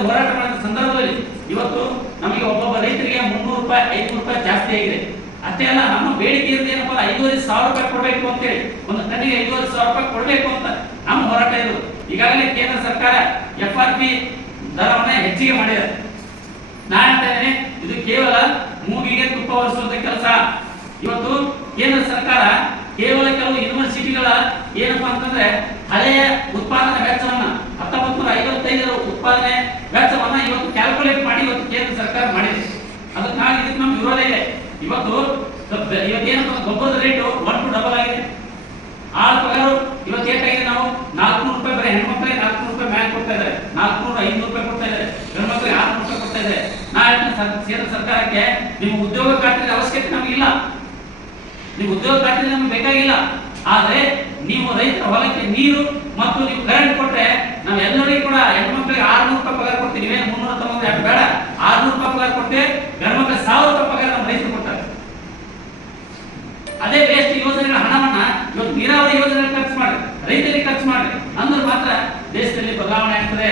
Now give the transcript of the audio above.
ಹೋರಾಟ ಮಾಡಿದ ಸಂದರ್ಭದಲ್ಲಿ ಇವತ್ತು ನಮಗೆ ಒಬ್ಬೊಬ್ಬ ರೈತರಿಗೆ 300 ರೂಪಾಯಿ 500 ರೂಪಾಯಿ ಜಾಸ್ತಿ ಆಗಿದೆ. ಅಷ್ಟೇ ಅಲ್ಲ, ನಮ್ಮ ಬೇಡಿಕೆ ಇರೋದು ಏನಪ್ಪ, 5,500 ರೂಪಾಯಿ ಕೊಡಬೇಕು ಅಂತೇಳಿ, ಒಂದು ಟನ್ನಿಗೆ 5,500 ರೂಪಾಯಿ ಕೊಡಬೇಕು ಅಂತ ನಮ್ಮ ಹೋರಾಟ ಇರೋದು. ಈಗಾಗಲೇ ಕೇಂದ್ರ ಸರ್ಕಾರ FRP ದರವನ್ನ ಹೆಚ್ಚಿಗೆ ಮಾಡಿದೆ. ನಾನು ಹೇಳ್ತೇನೆ, ಇದು ಕೇವಲ ಮೂಗಿಗೆ ತುಪ್ಪ ಹೊರಿಸುವಂತ ಕೆಲಸ. ಇವತ್ತು ಕೇಂದ್ರ ಸರ್ಕಾರ ಕೇವಲ ಕೆಲವು ಯೂನಿವರ್ಸಿಟಿಗಳ ಏನಪ್ಪಾ ಅಂತಂದ್ರೆ ಹಳೆಯ ಉತ್ಪಾದನಾ ವೆಚ್ಚವನ್ನ 1955 ಉತ್ಪಾದನೆ ವೆಚ್ಚವನ್ನ ಇವತ್ತು ಕ್ಯಾಲ್ಕುಲೇಟ್ ಮಾಡಿ ಇವತ್ತು ಕೇಂದ್ರ ಸರ್ಕಾರ ಮಾಡಿದೆ. ಅದಕ್ಕಾಗಿ ಇದಕ್ಕೆ ನಮ್ಮ ವಿರೋಧ ಇದೆ. ಇವತ್ತೇನಪ್ಪ, ಗೊಬ್ಬರದ ರೇಟು 1 to ಡಬಲ್ ಆಗಿದೆ. ಆಳ ಪಗಾರ ಇವತ್ತು ಏಟಾಗಿದೆ, ನಾವು 400 ರೂಪಾಯಿ ಬರೀ ಹೆಣ್ಮಕ್ಳಿಗೆ 400 ರೂಪಾಯಿ ಮ್ಯಾಲೆ ಕೊಡ್ತಾ ಇದ್ದಾರೆ, 400 500 ರೂಪಾಯಿ ಕೊಡ್ತಾ ಇದ್ದಾರೆ, ಗಂಡ್ಮಕ್ಳಿಗೆ 600 ರೂಪಾಯಿ ಕೊಡ್ತಾ ಇದ್ದಾರೆ. ಕೇಂದ್ರ ಸರ್ಕಾರಕ್ಕೆ ನಿಮ್ಮ ಉದ್ಯೋಗ ಖಾತ್ರಿ ಅವಶ್ಯಕತೆ ನಮಗಿಲ್ಲ, ನೀವು ಉದ್ಯೋಗ ಖಾತ್ರಿ ನಮ್ಗೆ ಬೇಕಾಗಿಲ್ಲ. ಆದ್ರೆ ನೀವು ರೈತರ ಹೊಲಕ್ಕೆ ನೀರು ಮತ್ತು ನೀವು ಕರೆಂಟ್ ಕೊಟ್ರೆ ನಾವು ಎಲ್ಲರಿಗೂ ಕೂಡ ಹೆಣ್ಮಕ್ಳಿಗೆ 600 ರೂಪಾಯಿ ಪಗಾರ ಕೊಡ್ತೀವಿ. ನೀವೇನು 390 ಬೇಡ, 600 ರೂಪಾಯಿ ಪಗಾರ ಕೊಟ್ಟೆ, ಗಂಡ್ಮಕ್ಳಿಗೆ 1000 ರೂಪಾಯಿ ಪಗಾರ ನಮ್ಮ ರೈತರು ಕೊಡ್ತಾರೆ. ಅದೇ ಬೇಸ್ಟ್ ಯೋಜನೆಗಳ ಹಣವನ್ನ ಇವತ್ತು ನೀರಾವರಿ ಯೋಜನೆ ಖರ್ಚು ಮಾಡಿ, ರೈತರಿಗೆ ಖರ್ಚು ಮಾಡಿ ಅಂದ್ರೆ ಮಾತ್ರ ದೇಶದಲ್ಲಿ ಬದಲಾವಣೆ ಆಗ್ತದೆ.